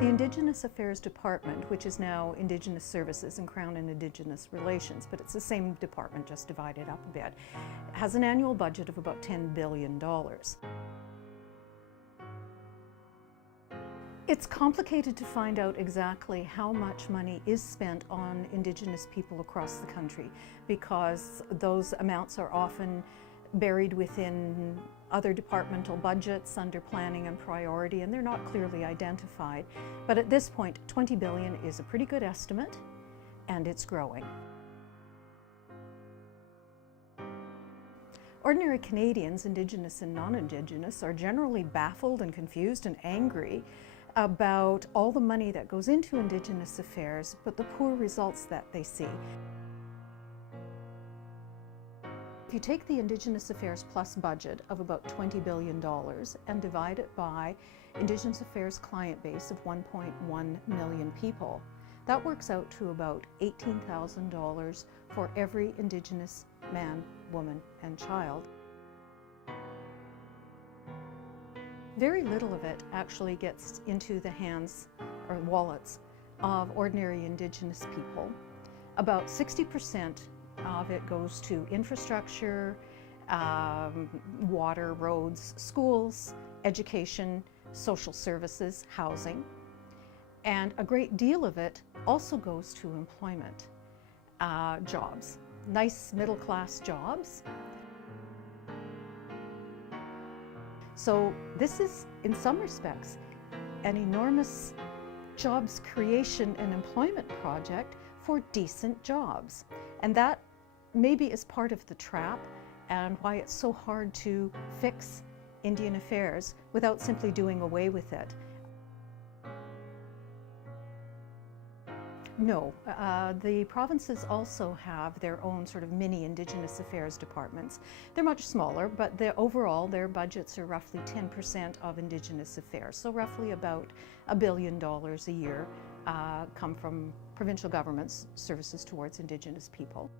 The Indigenous Affairs Department, which is now Indigenous Services and Crown and Indigenous Relations, but it's the same department, just divided up a bit, has an annual budget of about $10 billion. It's complicated to find out exactly how much money is spent on Indigenous people across the country, because those amounts are often buried within other departmental budgets under planning and priority, and they're not clearly identified. But at this point, $20 billion is a pretty good estimate, and it's growing. Ordinary Canadians, Indigenous and non-Indigenous, are generally baffled and confused and angry about all the money that goes into Indigenous affairs, but the poor results that they see. If you take the Indigenous Affairs Plus budget of about $20 billion and divide it by Indigenous Affairs client base of 1.1 million people, that works out to about $18,000 for every Indigenous man, woman, and child. Very little of it actually gets into the hands or wallets of ordinary Indigenous people. About 60% of it goes to infrastructure, water, roads, schools, education, social services, housing. And a great deal of it also goes to employment, jobs, nice middle-class jobs. So this is, in some respects, an enormous jobs creation and employment project for decent jobs. And that maybe is part of the trap and why it's so hard to fix Indian affairs without simply doing away with it. No, the provinces also have their own sort of mini Indigenous affairs departments. They're much smaller, but overall their budgets are roughly 10% of Indigenous affairs. So roughly about $1 billion a year come from provincial governments' services towards Indigenous people.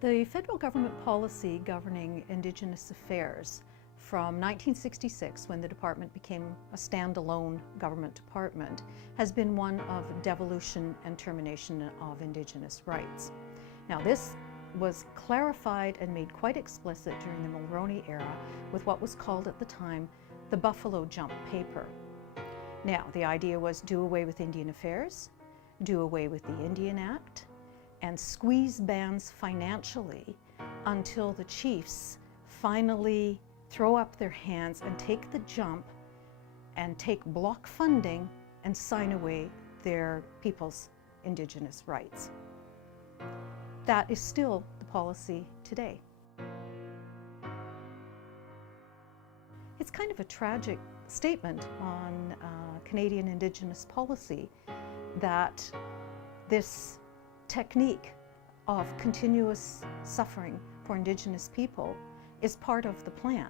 The federal government policy governing Indigenous affairs from 1966, when the department became a standalone government department, has been one of devolution and termination of Indigenous rights. Now, this was clarified and made quite explicit during the Mulroney era with what was called at the time the Buffalo Jump Paper. Now, the idea was do away with Indian affairs, do away with the Indian Act, and squeeze bands financially until the chiefs finally throw up their hands and take the jump and take block funding and sign away their people's Indigenous rights. That is still the policy today. It's kind of a tragic statement on Canadian Indigenous policy that this technique of continuous suffering for Indigenous people is part of the plan.